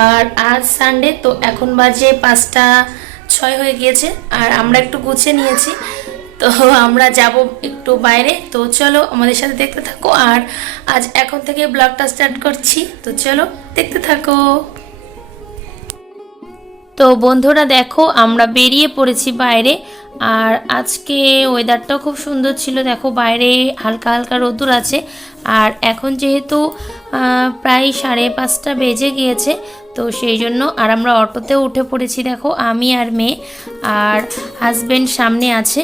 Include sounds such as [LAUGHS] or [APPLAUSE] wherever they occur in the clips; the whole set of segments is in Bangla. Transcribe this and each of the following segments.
আর আজ সানডে তো এখন বাজে পাঁচটা ছয় হয়ে গিয়েছে, আর আমরা একটু গুছিয়ে নিয়েছি। তো আমরা যাব একটু বাইরে। তো চলো আমাদের সাথে দেখতে থাকো, আর আজ এখন থেকে ব্লগটা স্টার্ট করছি। তো চলো দেখতে থাকো। তো বন্ধুরা দেখো, আমরা বেরিয়ে পড়েছি বাইরে, আর আজকে ওয়েদারটাও খুব সুন্দর ছিল। দেখো বাইরে হালকা হালকা রোদুর আছে, আর এখন যেহেতু প্রায় সাড়ে পাঁচটা বেজে গিয়েছে তো সেই জন্য আর আমরা অটোতেও উঠে পড়েছি, দেখো, আমি আর মেয়ে আর হাজবেন্ড সামনে আছে।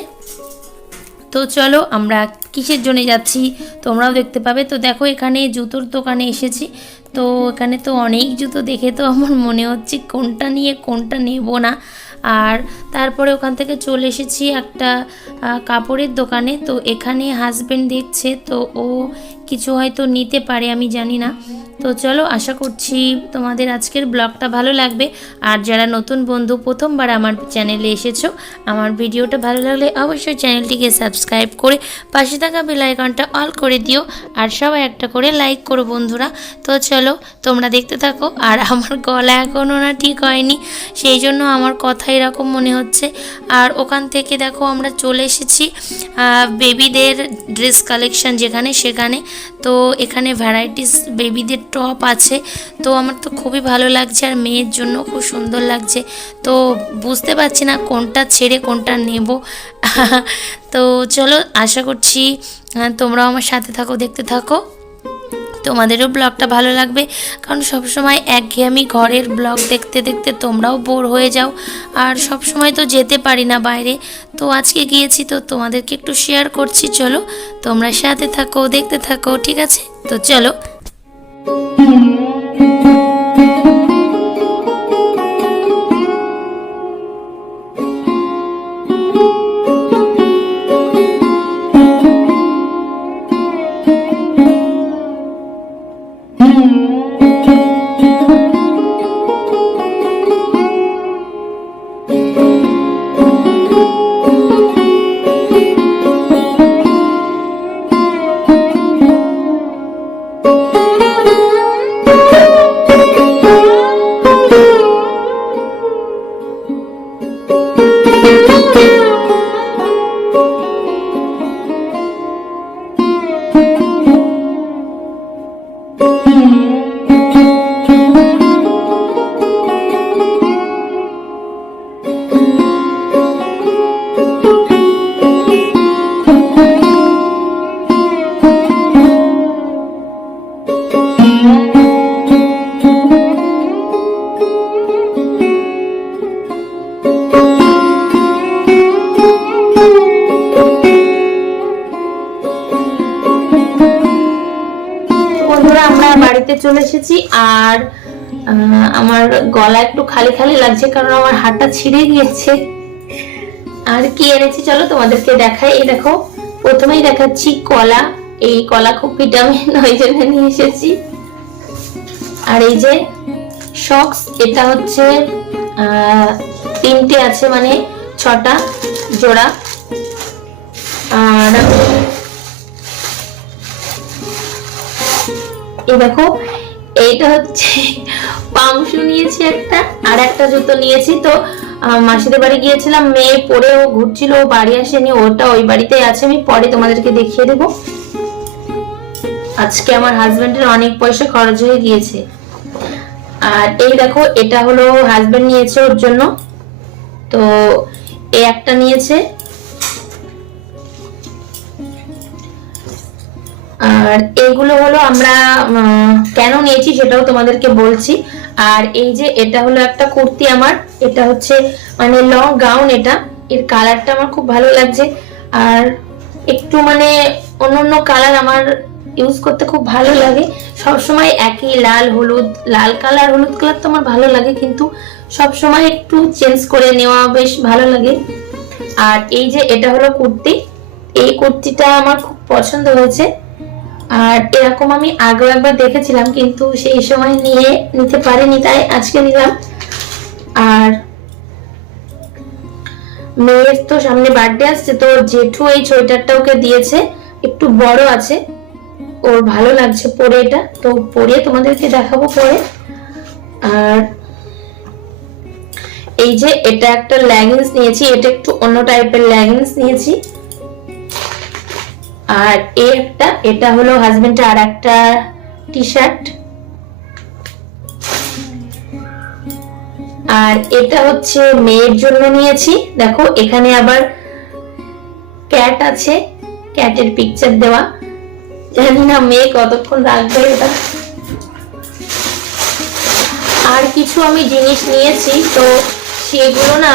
তো চলো আমরা কিসের জন্য যাচ্ছি তোমরাও দেখতে পাবে। তো দেখো, এখানে জুতোর দোকানে এসেছি। তো এখানে তো অনেক জুতো দেখে তো আমার মনে হচ্ছে কোনটা নিয়ে কোনটা নেব না। আর তারপরে ওখান থেকে চলে এসেছি একটা কাপড়ের দোকানে। তো এখানে হাজবেন্ড দেখছে, তো ও কিছু হয়তো নিতে পারে, আমি জানি না। তো চলো, আশা করছি তোমাদের আজকের ব্লগটা ভালো লাগবে। আর যারা নতুন বন্ধু, প্রথমবার আমার চ্যানেলে এসেছ, আমার ভিডিওটা ভালো লাগলে অবশ্যই চ্যানেলটিকে সাবস্ক্রাইব করে পাশে থাকা বেল আইকনটা অল করে দিও, আর সবাই একটা করে লাইক করো বন্ধুরা। তো চলো, তোমরা দেখতে থাকো, আর আমার গলা এখনও না ঠিক হয়নি, সেই জন্য আমার কথা এরকম মনে হচ্ছে। আর ওখান থেকে দেখো, আমরা চলে এসেছি বেবিদের ড্রেস কালেকশন যেখানে সেখানে। তো এখানে ভ্যারাইটিস বেবিদের টপ আছে। তো আমার তো খুবই ভালো লাগছে আর মেয়ের জন্য খুব সুন্দর লাগছে। তো বুঝতে পারছি না কোনটা ছেড়ে কোনটা নেব। [LAUGHS] তো চলো, আশা করছি তোমরাও আমার সাথে থাকো, দেখতে থাকো। তোমাদেরও ব্লগটা ভালো লাগবে। কারণ সবসময় একঘেয়েমি ঘরের ব্লগ দেখতে দেখতে তোমরাও বোর হয়ে যাও। আর সব সময় তো যেতে পারি না বাইরে। তো আজকে গিয়েছি তো তোমাদেরকে একটু শেয়ার করছি। চলো, তোমরা সাথে থাকো, দেখতে থাকো, ঠিক আছে? তো চলো বন্ধুরা চলে এসেছি আর আমার গলা একটু খালি খালি লাগছে কারণ আমার হাতটা ছিঁড়ে গিয়েছে। আর কি এনেছি চলো তোমাদেরকে দেখাই। এই দেখো, প্রথমেই দেখাচ্ছি কলা। এই কলা খুব ভিটামিন ওই জন্য নিয়ে এসেছি। আর এই যে শক্স এটা হচ্ছে তিনটে আছে মানে ছটা জোড়া। আর এই দেখো এইটা হচ্ছে পামশু নিয়েছি একটা, আর একটা জুতো নিয়েছি। তো মাসিদের বাড়ি গিয়েছিলাম, মেয়ে পরে ও ঘুরছিল, ও বাড়ি আসেনি, ওটা ওই বাড়িতেই আছে, আমি পরে তোমাদেরকে দেখিয়ে দেবো। আজকে আমার হাজবেন্ডের অনেক পয়সা খরচ হয়ে গিয়েছে। আর এই দেখো, এটা হলো হাজবেন্ড নিয়েছে ওর জন্য। তো এই একটা নিয়েছে আর এইগুলো হলো আমরা কেন নিয়েছি সেটাও তোমাদেরকে বলছি। আর এই যে এটা হলো একটা কুর্তি আমার, এটা হচ্ছে মানে লং গাউন এটা, এর কালারটা আমার খুব ভালো লাগছে। আর একটু মানে অন্য অন্য কালার আমার ইউজ করতে খুব ভালো লাগে। সবসময় একই লাল, হলুদ, লাল কালার হলুদ কালার তো আমার ভালো লাগে, কিন্তু সব সময় একটু চেঞ্জ করে নেওয়া বেশ ভালো লাগে। আর এই যে এটা হলো কুর্তি, এই কুর্তিটা আমার খুব পছন্দ হয়েছে। আর এরকম আমি আগেও একবার দেখেছিলাম, কিন্তু সেই সময় নিয়ে নিতে পারিনি, তাই আজকে নিলাম। আর মেয়ের তো সামনে বার্থডে আসছে, তো জেঠু এই সোয়েটারটা ওকে দিয়েছে, একটু বড় আছে। ওর ভালো লাগছে পরে এটা, তো পরে তোমাদেরকে দেখাবো পরে। আর এই যে এটা একটা লেগিংস নিয়েছি, এটা একটু অন্য টাইপের লেগিংস নিয়েছি। আর এই একটা, এটা হলো হাজবেন্ডের আর একটা টি শার্ট আর এটা হচ্ছে মেয়ের জন্য নিয়েছি। দেখো, এখানে আবার ক্যাট আছে ক্যাটের পিকচার দেওয়া। জানি না মেয়ে কতক্ষণ রাখবে এটা। আর কিছু আমি জিনিস নিয়েছি, তো সেগুলো না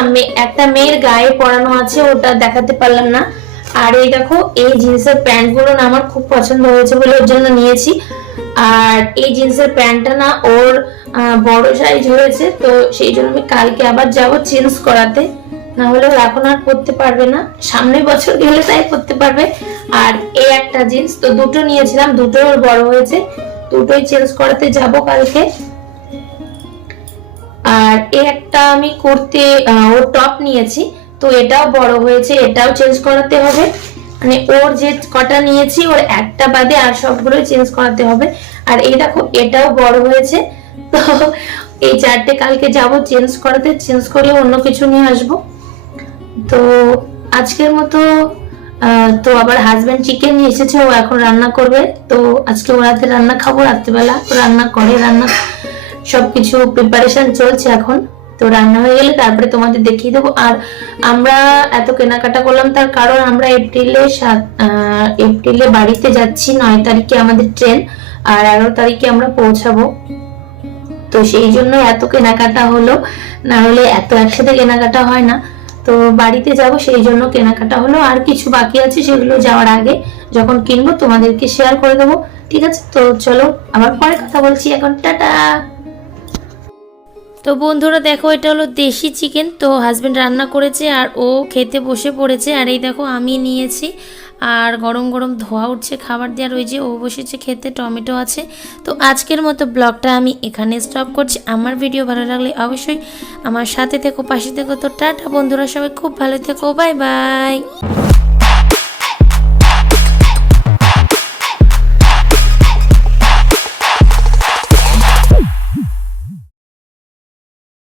একটা মেয়ের গায়ে পরানো আছে, ওটা দেখাতে পারলাম না। আর এই দেখো, এই জিন্সের প্যান্টগুলো না আমার খুব পছন্দ হয়েছে বলে ওর জন্য নিয়েছি। আর এই জিন্সের প্যান্টটা না ওর বড় সাইজ হয়েছে, তো সেই জন্য আমি কালকে আবার যাব চেঞ্জ করাতে। না হলে এখন আর পরতে পারবে না। সামনের বছর গেলে তাই পরতে পারবে। আর এই একটা জিন্স, তো দুটো নিয়েছিলাম, দুটো ওর বড় হয়েছে। দুটোই চেঞ্জ করাতে যাব কালকে। আর এই একটা আমি করতে ও টপ নিয়েছি। তো এটাও বড় হয়েছে, এটাও চেঞ্জ করাতে হবে। মানে ওর যে কটা নিয়েছি, ওর একটা বাদে আর সবগুলো চেঞ্জ করাতে হবে। আর এই দেখো, এটাও বড় হয়েছে। তো এই চারটে কালকে যাব চেঞ্জ করাতে চেঞ্জ করে অন্য কিছু নিয়ে আসব। তো আজকের মতো তো আবার হাজব্যান্ড চিকেন নিয়ে এসেছে, ও এখন রান্না করবে। তো আজকে ও রাতে রান্না খাব, রাত্রিবেলা রান্না করে, রান্না সবকিছু প্রিপারেশন চলছে এখন। তো রান্না হয়ে গেলে তারপরে তোমাদের দেখিয়ে দেবো। আর আমরা এত কেনাকাটা করলাম, তার কারণ আমরা এপ্রিলে সাত এপ্রিলে বাড়িতে যাচ্ছি, নয় তারিখে আমাদের ট্রেন, আর এগারো তারিখে আমরা পৌঁছাবো। তো সেই জন্য এত কেনাকাটা হলো, না হলে এত একসাথে কেনাকাটা হয় না। তো বাড়িতে যাব, সেই জন্য কেনাকাটা হলো। আর কিছু বাকি আছে, সেগুলো যাওয়ার আগে যখন কিনবো তোমাদেরকে শেয়ার করে দেবো। ঠিক আছে? তো চলো, আবার পরে কথা বলছি এখন। টাটা! তো বন্ধুরা দেখো, এটা হলো দেশি চিকেন। তো হাজব্যান্ড রান্না করেছে আর ও খেতে বসে পড়েছে। আর এই দেখো, আমি নিয়েছি। আর গরম গরম ধোয়া উঠছে খাবার দেওয়ার ওই যে ও বসেছে খেতে, টমেটো আছে। তো আজকের মতো ব্লগটা আমি এখানে স্টপ করছি। আমার ভিডিও ভালো লাগলে অবশ্যই আমার সাথে থেকো, পাশে থেকো। তো টাটা বন্ধুরা, সবাই খুব ভালো থেকো। Bye bye